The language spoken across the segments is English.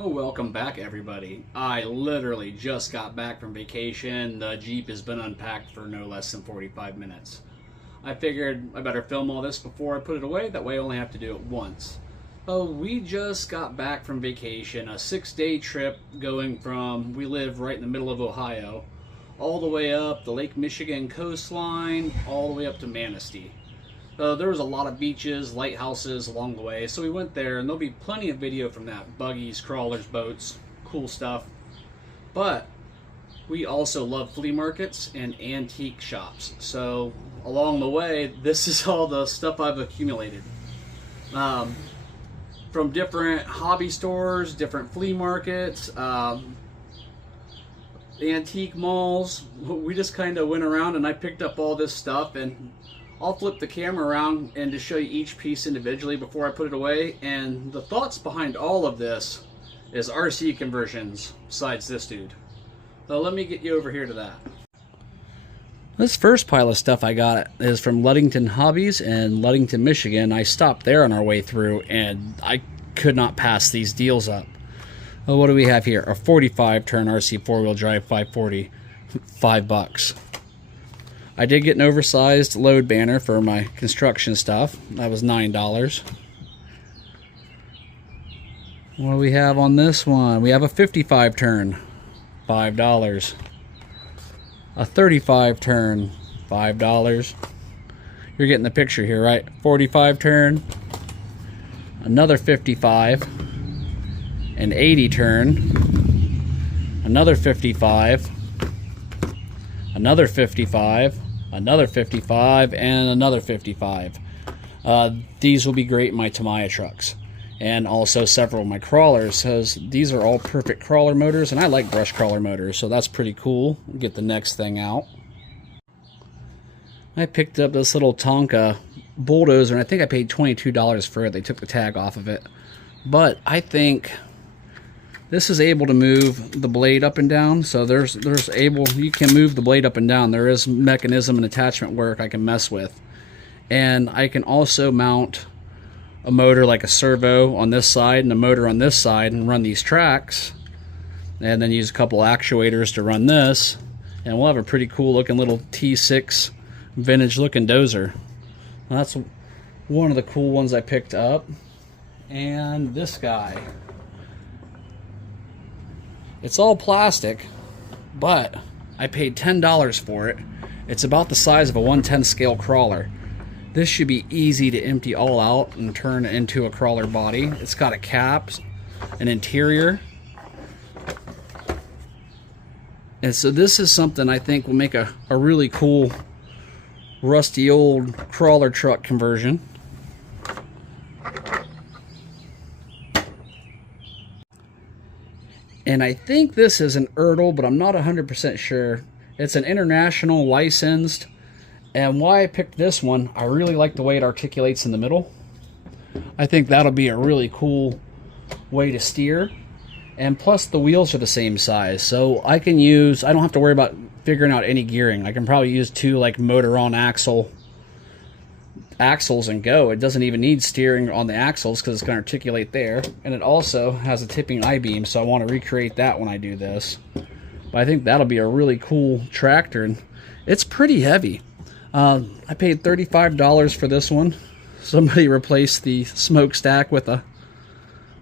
Oh, welcome back, everybody. I literally just got back from vacation. The Jeep has been unpacked for no less than 45 minutes. I figured I better film all this before I put it away. That way I only have to do it once. Oh, we just got back from vacation, a 6-day trip going from, we live right in the middle of Ohio, all the way up the Lake Michigan coastline, all the way up to Manistee. There was a lot of beaches, lighthouses along the way, so we went there, and there'll be plenty of video from that. Buggies, crawlers, boats, cool stuff. But we also love flea markets and antique shops. So along the way, this is all the stuff I've accumulated. From different hobby stores, different flea markets, antique malls. We just kind of went around and I picked up all this stuff, and I'll flip the camera around and to show you each piece individually before I put it away. And the thoughts behind all of this is RC conversions, besides this dude. So let me get you over here to that. This first pile of stuff I got is from Ludington Hobbies in Ludington, Michigan. I stopped there on our way through and I could not pass these deals up. Well, what do we have here? A 45 turn RC 4-wheel drive 540, $5. I did get an oversized load banner for my construction stuff. That was $9. What do we have on this one? We have a 55 turn, $5. A 35 turn, $5. You're getting the picture here, right? 45 turn, another 55, an 80 turn, another 55, another 55, another 55, and another 55. These will be great in my Tamiya trucks, and also several of my crawlers, because these are all perfect crawler motors, and I like brush crawler motors, so that's pretty cool. Get the next thing out. I picked up this little Tonka bulldozer, and I think I paid $22 for it. They took the tag off of it, but I think this is able to move the blade up and down. So you can move the blade up and down. There is mechanism and attachment work I can mess with. And I can also mount a motor like a servo on this side and a motor on this side and run these tracks. And then use a couple actuators to run this. And we'll have a pretty cool looking little T6 vintage looking dozer. That's one of the cool ones I picked up. And this guy. It's all plastic, but I paid $10 for it. It's about the size of a 1/10 scale crawler. This should be easy to empty all out and turn into a crawler body. It's got a cap, an interior. And so this is something I think will make a really cool rusty old crawler truck conversion. And I think this is an Ertl, but I'm not 100% sure. It's an international licensed. And why I picked this one, I really like the way it articulates in the middle. I think that'll be a really cool way to steer. And plus the wheels are the same size. So I don't have to worry about figuring out any gearing. I can probably use two like motor on axles and go. It doesn't even need steering on the axles because it's going to articulate there, and it also has a tipping I-beam, so I want to recreate that when I do this. But I think that'll be a really cool tractor, and it's pretty heavy. I paid $35 for this one. Somebody replaced the smokestack with a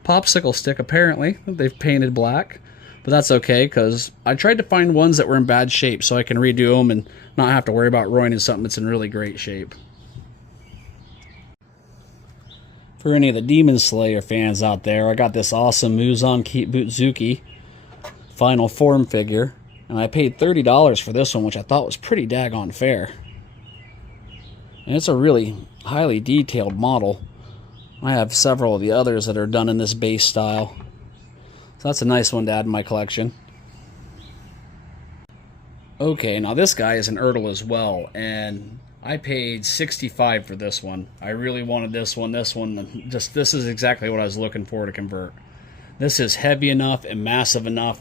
popsicle stick, apparently. They've painted black, but that's okay because I tried to find ones that were in bad shape so I can redo them and not have to worry about ruining something that's in really great shape. For any of the Demon Slayer fans out there, I got this awesome Muzan Kitsuki final form figure, and I paid $30 for this one, which I thought was pretty daggone fair. And it's a really highly detailed model. I have several of the others that are done in this base style. So that's a nice one to add in my collection. Okay, now this guy is an Ertl as well, and I paid $65 for this one. I really wanted this one. This is exactly what I was looking for to convert. This is heavy enough and massive enough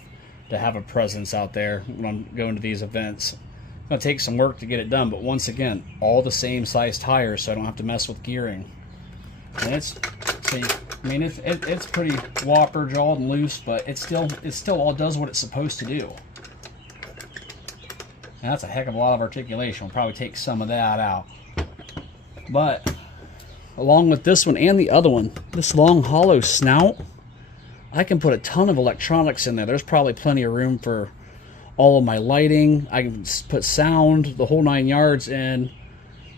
to have a presence out there when I'm going to these events. It's going to take some work to get it done, but once again, all the same size tires, so I don't have to mess with gearing. And it's So I mean, it's pretty whopper jawed and loose, but it still all does what it's supposed to do. And that's a heck of a lot of articulation. We'll probably take some of that out. But along with this one and the other one, this long hollow snout, I can put a ton of electronics in there. There's probably plenty of room for all of my lighting. I can put sound, the whole 9 yards. And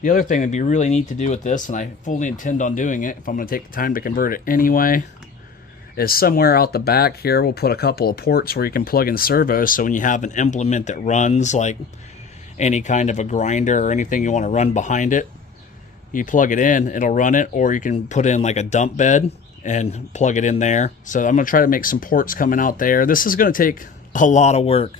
the other thing that'd be really neat to do with this, and I fully intend on doing it if I'm going to take the time to convert it anyway, is somewhere out the back here we'll put a couple of ports where you can plug in servos, so when you have an implement that runs, like any kind of a grinder or anything you want to run behind it, you plug it in, it'll run it. Or you can put in like a dump bed and plug it in there. So I'm going to try to make some ports coming out there. This is going to take a lot of work.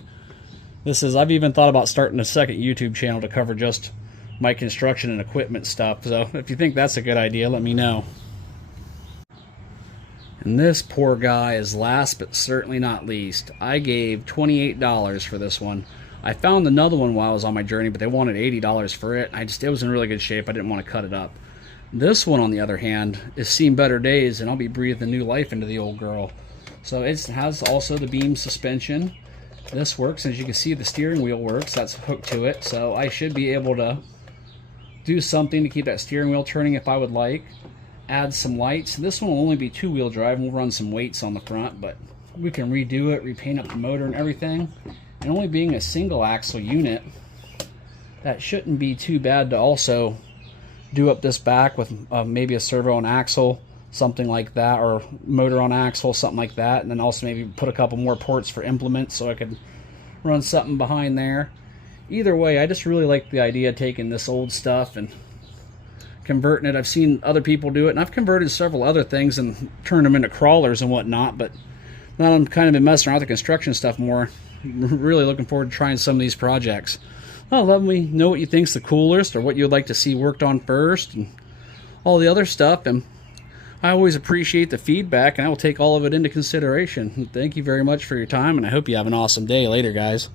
I've even thought about starting a second YouTube channel to cover just my construction and equipment stuff. So if you think that's a good idea, let me know. And this poor guy is last but certainly not least. I gave $28 for this one. I found another one while I was on my journey, but they wanted $80 for it. It was in really good shape. I didn't want to cut it up. This one, on the other hand, is seen better days, and I'll be breathing new life into the old girl. So it has also the beam suspension. This works. As you can see, the steering wheel works. That's hooked to it. So I should be able to do something to keep that steering wheel turning if I would like. Add some lights. This one will only be 2-wheel drive, and we'll run some weights on the front, but we can redo it, repaint up the motor and everything. And only being a single axle unit, that shouldn't be too bad to also do up this back with maybe a servo on axle, something like that, or motor on axle, something like that. And then also maybe put a couple more ports for implements so I could run something behind there. Either way, I just really like the idea of taking this old stuff and converting it. I've seen other people do it, and I've converted several other things and turned them into crawlers and whatnot, but now I'm kind of been messing around with the construction stuff more. Really looking forward to trying some of these projects. Well, let me know what you think's the coolest, or what you'd like to see worked on first, and all the other stuff. And I always appreciate the feedback, and I will take all of it into consideration. Thank you very much for your time, and I hope you have an awesome day. Later, guys.